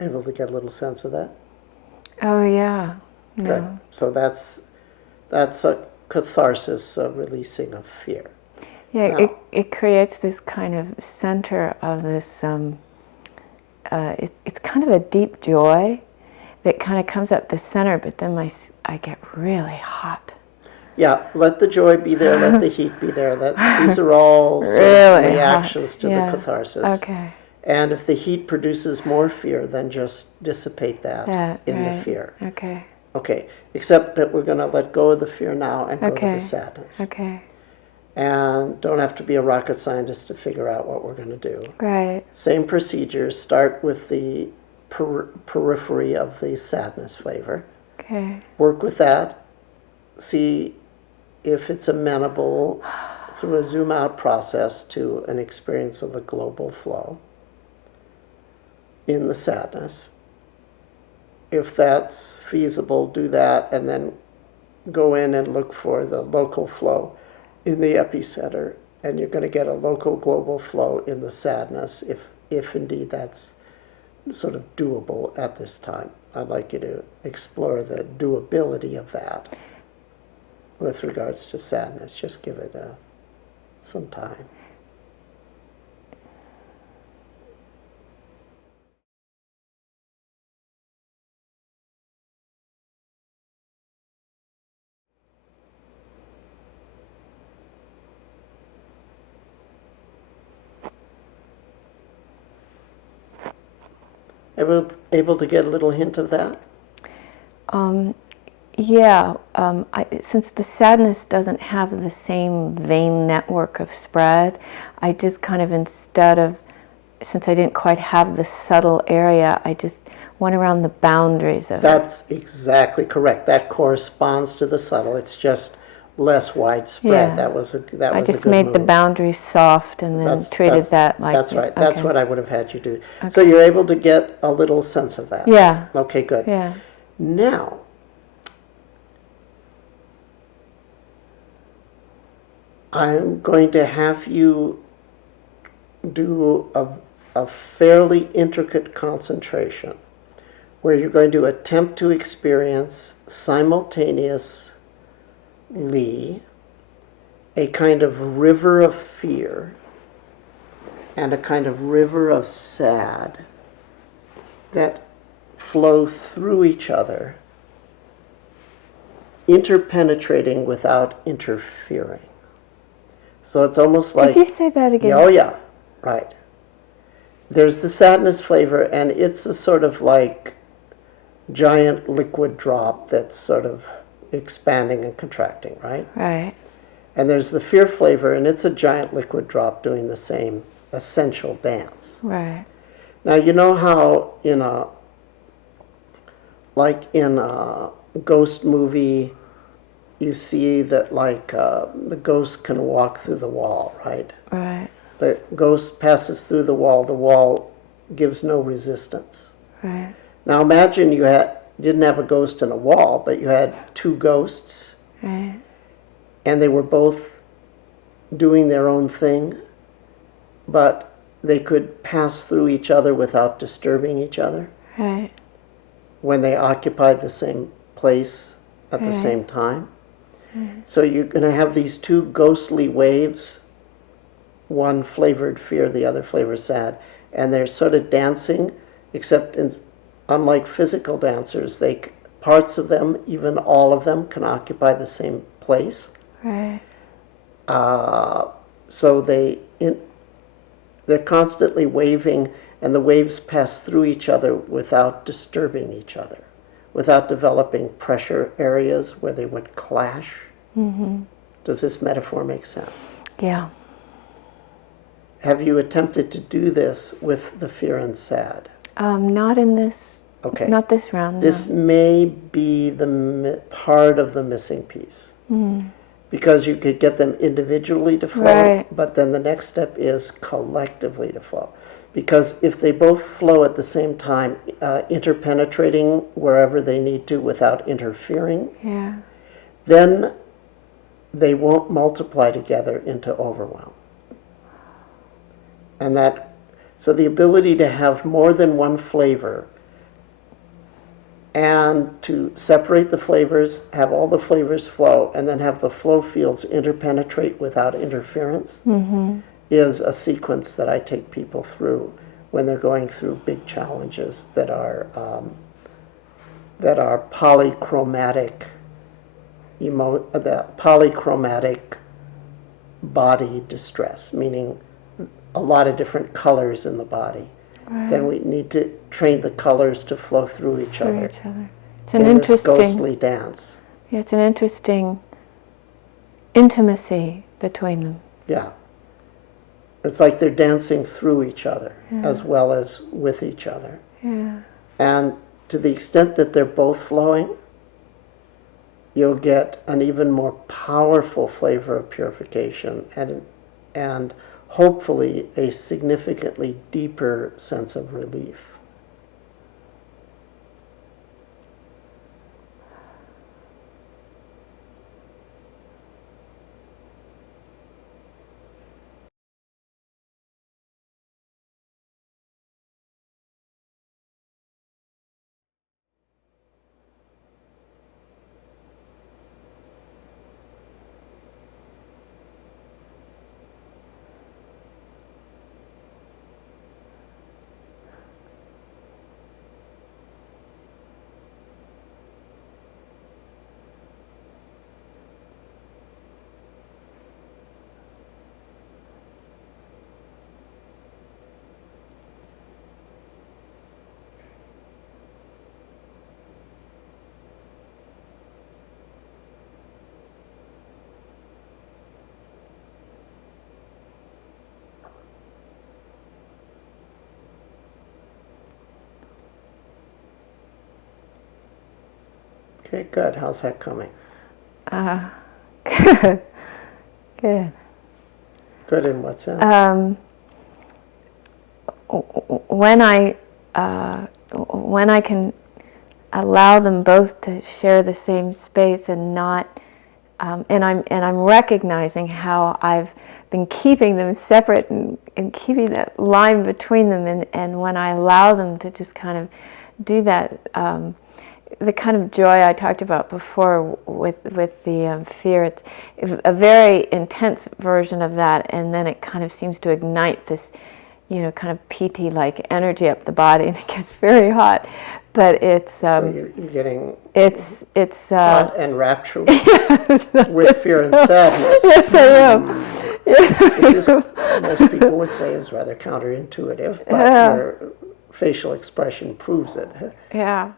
able to get a little sense of that? Oh, yeah. No. Good. So that's a catharsis, a releasing of fear. Yeah, Now, it creates this kind of center of this, it's kind of a deep joy that kind of comes up the center, but then I get really hot. yeah, let the joy be there, let the heat be there. These are all sort Really of reactions hot. to Yeah. the catharsis. Okay. And if the heat produces more fear, then just dissipate that in right. the fear. Okay. Okay, except that we're going to let go of the fear now and go to Okay. the sadness. Okay. And don't have to be a rocket scientist to figure out what we're going to do. Right. Same procedure. Start with the periphery of the sadness flavor. Okay. Work with that. See if it's amenable through a zoom out process to an experience of a global flow in the sadness. If that's feasible, do that, and then go in and look for the local flow in the epicenter, and you're going to get a local global flow in the sadness if indeed that's sort of doable at this time. I'd like you to explore the doability of that with regards to sadness. Just give it some time. Able to get a little hint of that? Yeah, since the sadness doesn't have the same vein network of spread, I just kind of, since I didn't quite have the subtle area, I just went around the boundaries of it. That's exactly correct. That corresponds to the subtle. It's just less widespread. Yeah. That was a good I just made the boundaries soft and then treated that like... That's right. Okay. That's what I would have had you do. Okay. So you're able to get a little sense of that. Yeah. Okay, good. Yeah. Now, I'm going to have you do a fairly intricate concentration where you're going to attempt to experience simultaneously a kind of river of fear and a kind of river of sad that flow through each other, interpenetrating without interfering. So it's almost like... Could you say that again? Oh, yeah, right. There's the sadness flavor, and it's a sort of like giant liquid drop that's sort of expanding and contracting, right? Right. And there's the fear flavor, and it's a giant liquid drop doing the same essential dance. Right. Now, you know how in a ghost movie, you see that the ghost can walk through the wall, right? Right. The ghost passes through the wall gives no resistance. Right. Now imagine you didn't have a ghost in a wall, but you had two ghosts. Right. And they were both doing their own thing, but they could pass through each other without disturbing each other. Right. When they occupied the same place at the same time. So you're going to have these two ghostly waves, one flavored fear, the other flavored sad, and they're sort of dancing, except unlike physical dancers, parts of them, even all of them, can occupy the same place. Right. So they're constantly waving, and the waves pass through each other without disturbing each other, without developing pressure areas where they would clash. Mm-hmm. Does this metaphor make sense? Yeah. Have you attempted to do this with the fear and sad? Not in this. Okay. Not this round. This may be the part of the missing piece. Mm. Because you could get them individually to flow, right. But then the next step is collectively to flow. Because if they both flow at the same time, interpenetrating wherever they need to without interfering, yeah. then they won't multiply together into overwhelm. And so the ability to have more than one flavor and to separate the flavors, have all the flavors flow, and then have the flow fields interpenetrate without interference is a sequence that I take people through when they're going through big challenges that are polychromatic, the polychromatic body distress, meaning a lot of different colors in the body. Right. Then we need to train the colors to flow through each other. It's an interesting this ghostly dance. Yeah, it's an interesting intimacy between them. Yeah. It's like they're dancing through each other as well as with each other. Yeah. And to the extent that they're both flowing, you'll get an even more powerful flavor of purification and hopefully a significantly deeper sense of relief. Okay, good. How's that coming? Good. Good. Good in what sense? When I can allow them both to share the same space and not, and I'm recognizing how I've been keeping them separate and keeping that line between them, and when I allow them to just kind of do that, the kind of joy I talked about before with the fear, it's a very intense version of that, and then it kind of seems to ignite this, kind of PT-like energy up the body, and it gets very hot. But it's so you're getting it's hot and rapturous with fear and sadness. Yes, I am. This is, most people would say, is rather counterintuitive, but your facial expression proves it. Yeah.